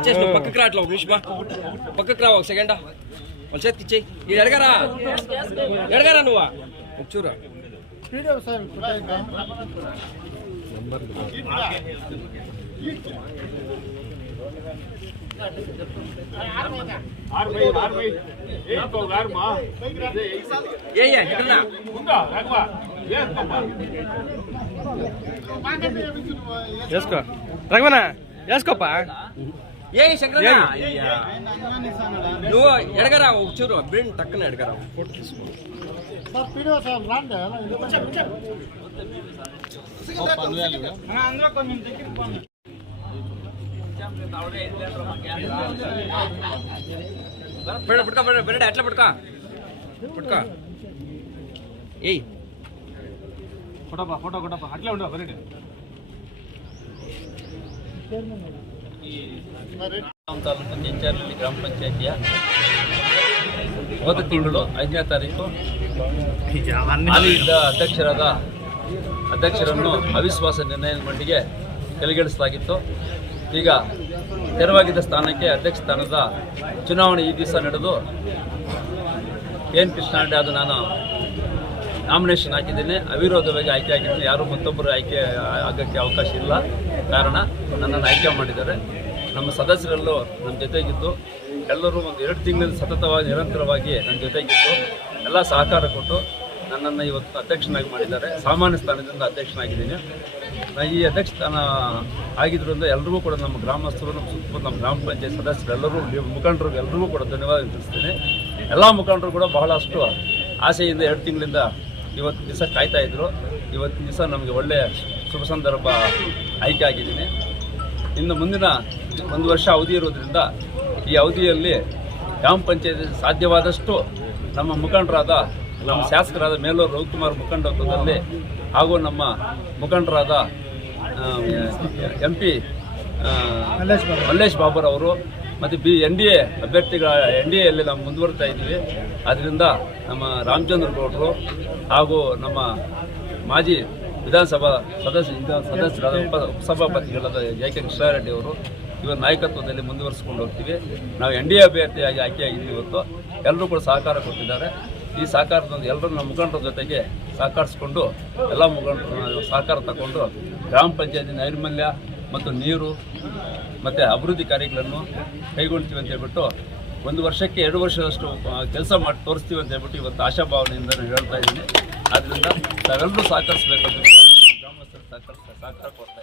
ఇచ్చేసి నువ్వు పక్కకు రా అట్లా ఒక నిమిషమా పక్కకు రా ఒక సెకండా వాళ్ళ చేతికి ఇచ్చేయి ఇది ఎడగారా నువ్వా చూరా వేసుకో రఘువనా వేసుకోపా ఏ శంకర నువ్వు ఎడగరా ఒక చూరు బ్రెయిన్ టక్కన ఎడగరా ఫోటో తీసుకో పడుకో ఎట్లా పడుకో ఏయ్ ఫోటో అట్లా ఉండవు బరెడ్ ತಾಲೂಕು ಗ್ರಾಮ ಪಂಚಾಯತಿಯ ಹೋದ ತಿಂಗಳು 5ನೇ ತಾರೀಕು ಹಾಲಿ ಇದ್ದ ಅಧ್ಯಕ್ಷರನ್ನು ಅವಿಶ್ವಾಸ ನಿರ್ಣಯದ ಮಟ್ಟಿಗೆ ಕೆಳಗಿಳಿಸಲಾಗಿತ್ತು. ಈಗ ತೆರವಾಗಿದ್ದ ಸ್ಥಾನಕ್ಕೆ ಅಧ್ಯಕ್ಷ ಸ್ಥಾನದ ಚುನಾವಣೆ ಈ ದಿವಸ ನಡೆದು ಎನ್ ಕೃಷ್ಣಾರೆಡ್ಡಿ ಆದ ನಾನು ನಾಮಿನೇಷನ್ ಹಾಕಿದ್ದೇನೆ. ಅವಿರೋಧವಾಗಿ ಆಯ್ಕೆ ಆಗಿದ್ದೀನಿ. ಯಾರೂ ಮತ್ತೊಬ್ಬರು ಆಯ್ಕೆ ಆಗೋಕ್ಕೆ ಅವಕಾಶ ಇಲ್ಲ. ಕಾರಣ ನನ್ನನ್ನು ಆಯ್ಕೆ ಮಾಡಿದ್ದಾರೆ. ನಮ್ಮ ಸದಸ್ಯರೆಲ್ಲೂ ನಮ್ಮ ಜೊತೆಗಿದ್ದು ಎಲ್ಲರೂ ಒಂದು 2 ತಿಂಗಳಿಂದ ಸತತವಾಗಿ ನಿರಂತರವಾಗಿ ನನ್ನ ಜೊತೆಗಿದ್ದು ಎಲ್ಲ ಸಹಕಾರ ಕೊಟ್ಟು ನನ್ನನ್ನು ಇವತ್ತು ಅಧ್ಯಕ್ಷನಾಗಿ ಮಾಡಿದ್ದಾರೆ. ಸಾಮಾನ್ಯ ಸ್ಥಾನದಿಂದ ಅಧ್ಯಕ್ಷನಾಗಿದ್ದೀನಿ. ಈ ಅಧ್ಯಕ್ಷ ಸ್ಥಾನ ಆಗಿದ್ದರಿಂದ ಎಲ್ರಿಗೂ ಕೂಡ ನಮ್ಮ ಗ್ರಾಮಸ್ಥರು, ನಮ್ಮ ಸುತ್ತಮುತ್ತ ನಮ್ಮ ಗ್ರಾಮ ಪಂಚಾಯತ್ ಸದಸ್ಯರೆಲ್ಲರೂ, ಮುಖಂಡರು ಎಲ್ಲರಿಗೂ ಕೂಡ ಧನ್ಯವಾದ ತಿಳಿಸ್ತೀನಿ. ಎಲ್ಲ ಮುಖಂಡರು ಕೂಡ ಬಹಳಷ್ಟು ಆಸೆಯಿಂದ 2 ತಿಂಗಳಿಂದ ಇವತ್ತು ದಿವಸ ಕಾಯ್ತಾ ಇದ್ದರು. ಇವತ್ತಿನ ದಿವಸ ನಮಗೆ ಒಳ್ಳೆಯ ಶುಭ ಸಂದರ್ಭ ಆಯ್ಕೆ ಆಗಿದ್ದೀನಿ. ಇನ್ನು ಮುಂದಿನ 1 ವರ್ಷ ಅವಧಿ ಇರೋದ್ರಿಂದ ಈ ಅವಧಿಯಲ್ಲಿ ಗ್ರಾಮ ಪಂಚಾಯತ್ ಸಾಧ್ಯವಾದಷ್ಟು ನಮ್ಮ ಮುಖಂಡರಾದ ನಮ್ಮ ಶಾಸಕರಾದ ಮೇಲೂರು ರವಿಕುಮಾರ್ ಮುಖಂಡತ್ವದಲ್ಲಿ ಹಾಗೂ ನಮ್ಮ ಮುಖಂಡರಾದ MP ಮಲ್ಲೇಶ್ ಬಾಬುರವರು ಮತ್ತು NDA ಅಭ್ಯರ್ಥಿಗಳ NDAಯಲ್ಲಿ ನಾವು ಮುಂದುವರ್ತಾ ಇದ್ದೀವಿ. ಆದ್ದರಿಂದ ನಮ್ಮ ರಾಮಚಂದ್ರ ಗೌಡರು ಹಾಗೂ ನಮ್ಮ ಮಾಜಿ ವಿಧಾನಸಭಾ ಸದಸ್ಯರಾದ ಉಪಸಭಾಪತಿಗಳಾದ JK ಕೃಷ್ಣಾರೆಡ್ಡಿ ಅವರು ಇವರ ನಾಯಕತ್ವದಲ್ಲಿ ಮುಂದುವರಿಸಿಕೊಂಡು ಹೋಗ್ತೀವಿ. ನಾವು NDA ಅಭ್ಯರ್ಥಿಯಾಗಿ ಆಯ್ಕೆಯಾಗಿದ್ದೀವಿ. ಇವತ್ತು ಎಲ್ಲರೂ ಕೂಡ ಸಹಕಾರ ಕೊಟ್ಟಿದ್ದಾರೆ. ಈ ಸಹಕಾರದಿಂದ ಎಲ್ಲರೂ ನಮ್ಮ ಮುಖಂಡರ ಜೊತೆಗೆ ಸಹಕರಿಸಿಕೊಂಡು ಎಲ್ಲ ಮುಖಂಡರು ಸಹಕಾರ ತಗೊಂಡು ಗ್ರಾಮ ಪಂಚಾಯತಿ ನೈರ್ಮಲ್ಯ ಮತ್ತು ನೀರು ಮತ್ತು ಅಭಿವೃದ್ಧಿ ಕಾರ್ಯಗಳನ್ನು ಕೈಗೊಳ್ತೀವಿ ಅಂತ ಹೇಳ್ಬಿಟ್ಟು 1 ವರ್ಷಕ್ಕೆ 2 ವರ್ಷದಷ್ಟು ಕೆಲಸ ಮಾಡಿ ತೋರಿಸ್ತೀವಿ ಅಂತ ಹೇಳ್ಬಿಟ್ಟು ಇವತ್ತು ಆಶಾಭಾವನೆಯಿಂದ ಹೇಳ್ತಾ ಇದ್ದೀನಿ. ಆದ್ದರಿಂದ ನಾವೆಲ್ಲರೂ ಸಹಕರಿಸಬೇಕಂತ ಗ್ರಾಮಸ್ಥರು ಸಹಕಾರ ಕೊಡ್ತಾ